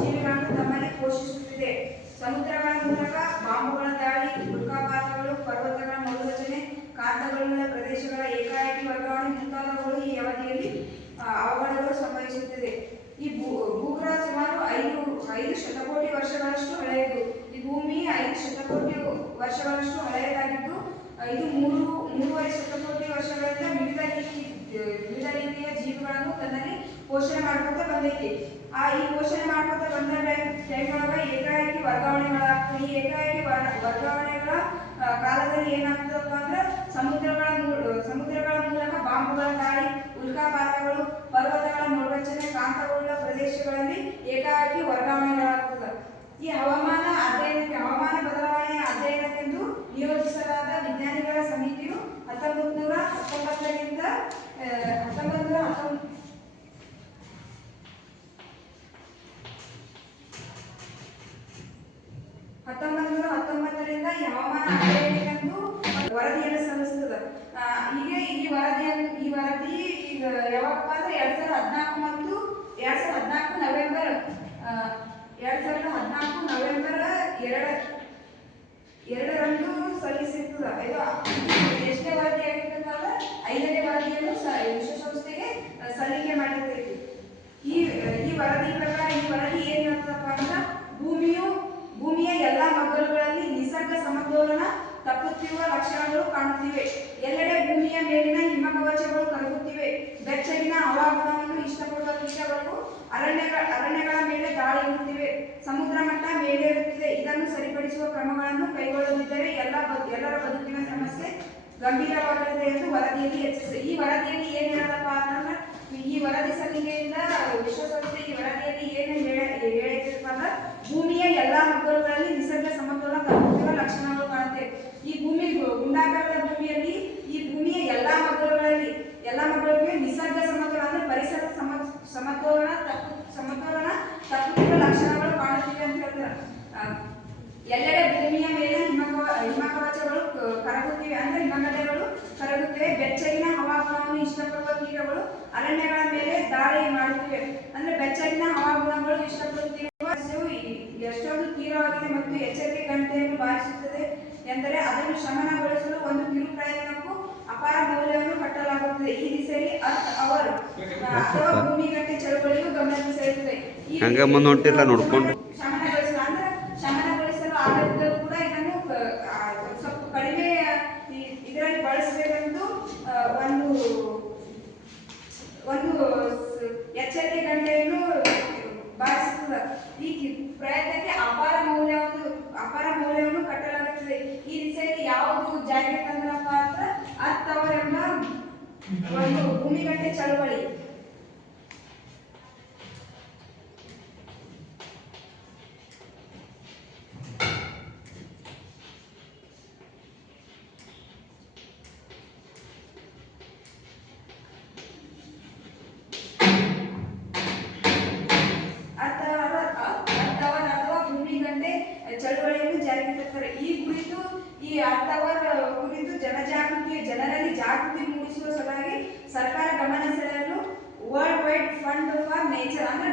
ಜೀವಿಗಳನ್ನು ತಮ್ಮಲ್ಲಿ ಪೋಷಿಸುತ್ತಿದೆ. ಸಮುದ್ರಗಳ ಮೂಲಕ ಬಾಂಬುಗಳ ದಾಳಿ, ಉಲ್ಕಾಪಾತಗಳು, ಪರ್ವತಗಳ ಮರುರಚನೆ, ಕಾಂತಗಳುಳ್ಳ ಪ್ರದೇಶಗಳ ಏಕಾಏಕಿ ವರ್ಗಾವಣೆ ಮುಂತಾದವುಗಳು ಈ ಅವಧಿಯಲ್ಲಿ ಅವಘಡಗಳು ಸಂಭವಿಸುತ್ತಿದೆ. ಈ ಭೂಗ್ರಹ ಸುಮಾರು 5 ಶತಕೋಟಿ ವರ್ಷಗಳಷ್ಟು ಹಳೆಯದು. ಈ ಭೂಮಿ 5 ಶತಕೋಟಿ ವರ್ಷಗಳಷ್ಟು ಹಳೆಯದಾಗಿದ್ದು, ಇದು 3.5 ಶತಕೋಟಿ ವರ್ಷಗಳಿಂದ ವಿವಿಧ ರೀತಿಯ ಜೀವಿಗಳನ್ನು ತನ್ನಲ್ಲಿ ಪೋಷಣೆ ಮಾಡ್ಕೊತ ಬಂದೈತಿ. ಈ ಪೋಷಣೆ ಮಾಡ್ಕೊತ ಬಂದ ಟೈಮ್ನೊಳಗ ಏಕಾಏಕಿ ವರ್ಗಾವಣೆಗಳಾಗ್ತವೆ. ಈ ಏಕಾಏಕಿ ವರ್ಗಾವಣೆಗಳ ಕಾಲದಲ್ಲಿ ಏನಾಗ್ತದಪ್ಪ ಅಂದ್ರೆ ಸಮುದ್ರಗಳ ಮೂಲಕ ಬಾಂಬುಗಳ ದಾಳಿ, ಉಲ್ಕಾಪಾತಗಳು, ಪರ್ವತಗಳ ಮರುರಚನೆ, ಕಾಂತಗಳುಳ್ಳ ಪ್ರದೇಶಗಳಲ್ಲಿ ಏಕಾಏಕಿ ವರ್ಗಾವಣೆಗಳಾಗ್ತದೆ. ಈ ಹವಾಮಾನ ಬದಲಾವಣೆಯ ಅಧ್ಯಯನಕ್ಕೆಂದು ನಿಯೋಜಿಸಲಾದ ವಿಜ್ಞಾನಿಗಳ ಸಮಿತಿಯು 1919ರಿಂದ 1919ರಿಂದ ಈ ಹವಾಮಾನ ಅಧ್ಯಯನಕ್ಕೆಂದು ವರದಿಯನ್ನು ಸಲ್ಲಿಸ್ತದೆ. ಹೀಗೆ ಈ ವರದಿ ಈಗ ಯಾವಾಗಪ್ಪ ಅಂದ್ರೆ 2014 ಮತ್ತು 2014 ನವೆಂಬರ್ 2ರಂದು ಸಲ್ಲಿಸಿರ್ತದೆ. ಇದು ಎಷ್ಟನೇ ವರದಿ ಆಗಿರ್ತದೆ? 5ನೇ ವರದಿಯನ್ನು ವಿಶ್ವಸಂಸ್ಥೆಗೆ ಸಲ್ಲಿಕೆ ಮಾಡಿರ್ತೈತಿ. ಈ ವರದಿ ಪ್ರಕಾರ ಈ ವರದಿ ಏನ್ ಹೇಳ್ತದಪ್ಪ ಅಂದ್ರೆ ಭೂಮಿಯ ಎಲ್ಲಾ ಮಗ್ಗಲುಗಳಲ್ಲಿ ನಿಸರ್ಗ ಸಮತೋಲನ ತಪ್ಪುತ್ತಿರುವ ಲಕ್ಷಣಗಳು ಕಾಣುತ್ತಿವೆ. ಎಲ್ಲೆಡೆ ಭೂಮಿಯ ಮೇಲಿನ ಹಿಮಕವಚಗಳು ಕರಗುತ್ತಿವೆ. ಬೆಚ್ಚಗಿನ ಹವಾಗುಣವನ್ನು ಇಷ್ಟಪಡುವ ಕೀಟಗಳು ಅರಣ್ಯಗಳ ಮೇಲೆ ದಾಳಿ ಇರುತ್ತಿವೆ. ಸಮುದ್ರ ಮಟ್ಟ ಮೇಲೇರುತ್ತಿದೆ. ಇದನ್ನು ಸರಿಪಡಿಸುವ ಕ್ರಮಗಳನ್ನು ಕೈಗೊಳ್ಳದಿದ್ದರೆ ಎಲ್ಲರ ಬದುಕಿನ ಸಮಸ್ಯೆ ಗಂಭೀರವಾಗಲಿದೆ ಎಂದು ವರದಿಯಲ್ಲಿ ಎಚ್ಚರಿಸಿದೆ. ಈ ವರದಿಯಲ್ಲಿ ಏನ್ ಹೇಳದಪ್ಪ ಅಂತಂದ್ರೆ, ಈ ವರದಿ ಸಲ್ಲಿಕೆಯಿಂದ ವಿಶ್ವಸಂಸ್ಥೆ ಈ ವರದಿಯಲ್ಲಿ ಏನು ಹೇಳಿದಪ್ಪ ಅಂದ್ರೆ, ಭೂಮಿಯ ಎಲ್ಲಾ ಮಗ್ಗಲುಗಳಲ್ಲಿ ನಿಸರ್ಗ ಸಮತೋಲನ ತಪ್ಪುತ್ತಿರುವ ಲಕ್ಷಣಗಳು ಕಾಣುತ್ತೆ. ಈ ಗುಂಡಾಕಾರದ ಭೂಮಿಯಲ್ಲಿ ಈ ಭೂಮಿಯ ಎಲ್ಲಾ ಮಗ್ಗಲುಗಳಲ್ಲಿ ನಿಸರ್ಗ ಸಮತೋಲನ ಅಂದ್ರೆ ಪರಿಸರ ಸಮತೋಲನ ತಪ್ಪುತ್ತಿರುವ ಲಕ್ಷಣಗಳು ಕಾಣುತ್ತಿವೆ ಅಂತ ಹೇಳ್ತಾರೆ. ಎಲ್ಲೆಡೆ ಭೂಮಿಯ ಮೇಲೆ ಹಿಮಕವಚಗಳು ಕರಗುತ್ತಿವೆ ಅಂದ್ರೆ ಹಿಮಗಡ್ಡೆಗಳು ಕರಗುತ್ತಿವೆ. ಬೆಚ್ಚಗಿನ ಹವಾಗುಣವನ್ನು ಇಷ್ಟಪಡುವ ಕೀಟಗಳು ಅರಣ್ಯಗಳ ಮೇಲೆ ದಾಳಿ ಮಾಡುತ್ತಿವೆ. ಅಂದ್ರೆ ಬೆಚ್ಚಗಿನ ಹವಾಗುಣಗಳು ಇಷ್ಟಪಡುತ್ತಿರುವ ಎಷ್ಟೊಂದು ತೀವ್ರವಾಗಿದೆ ಮತ್ತು ಎಚ್ಚರಿಕೆ ಗಂಟೆಯನ್ನು ಬಾರಿಸುತ್ತದೆ ಎಂದರೆ ಅದನ್ನು ಶಮನಗೊಳಿಸಲು ಒಂದು ಕಿರು ಪ್ರಯತ್ನಕ್ಕೂ ಅಪಾರ ಮೌಲ್ಯವನ್ನು ಕಟ್ಟಲಾಗುತ್ತದೆ. ಈ ದಿಸೆಯಲ್ಲಿ ಅರ್ತ್ ಅವರ್ ಅಥವಾ ಭೂಮಿಗಂಟೆ ಚಳುವಳಿಯು ಗಮನಕ್ಕೆ ಸೆಳೆಯುತ್ತದೆ. ಶಮನಗೊಳಿಸಲು ಆಗದಿದ್ದರೂ ಕೂಡ ಇದನ್ನು ಸ್ವಲ್ಪ ಕಡಿಮೆ ಇದರಲ್ಲಿ ಬಳಸಬೇಕೆಂದು ಒಂದು ಎಚ್ಚರಿಕೆ ಗಂಟೆಯನ್ನು ಬಾರಿಸುತ್ತದೆ. ಈ ಪ್ರಯತ್ನಕ್ಕೆ ಅಪಾರ ಮೌಲ್ಯವನ್ನು ಕಟ್ಟಲಾಗುತ್ತದೆ. ಈ ದಿಸೆಯಲ್ಲಿ ಯಾವುದು ಜಾರಿಗೆ ತಂದರಪ್ಪ ಅಂದ್ರೆ ಅರ್ತ್ ಅವರ್ ಎಂಬ ಒಂದು ಭೂಮಿಗಂಟೆ ಚಳವಳಿ. ಚಳವಳಿಯನ್ನು ಜಾರಿಗೆ ತರ್ತಾರೆ. ಈ ಅರ್ತ್ ಅವರ್ ಕುರಿತು ಜನರಲ್ಲಿ ಜಾಗೃತಿ ಮೂಡಿಸುವ ಸಲುವಾಗಿ ಸರ್ಕಾರ ಗಮನ ಸೆಳೆಯಲು world wide fund for nature ಅಂದ್ರೆ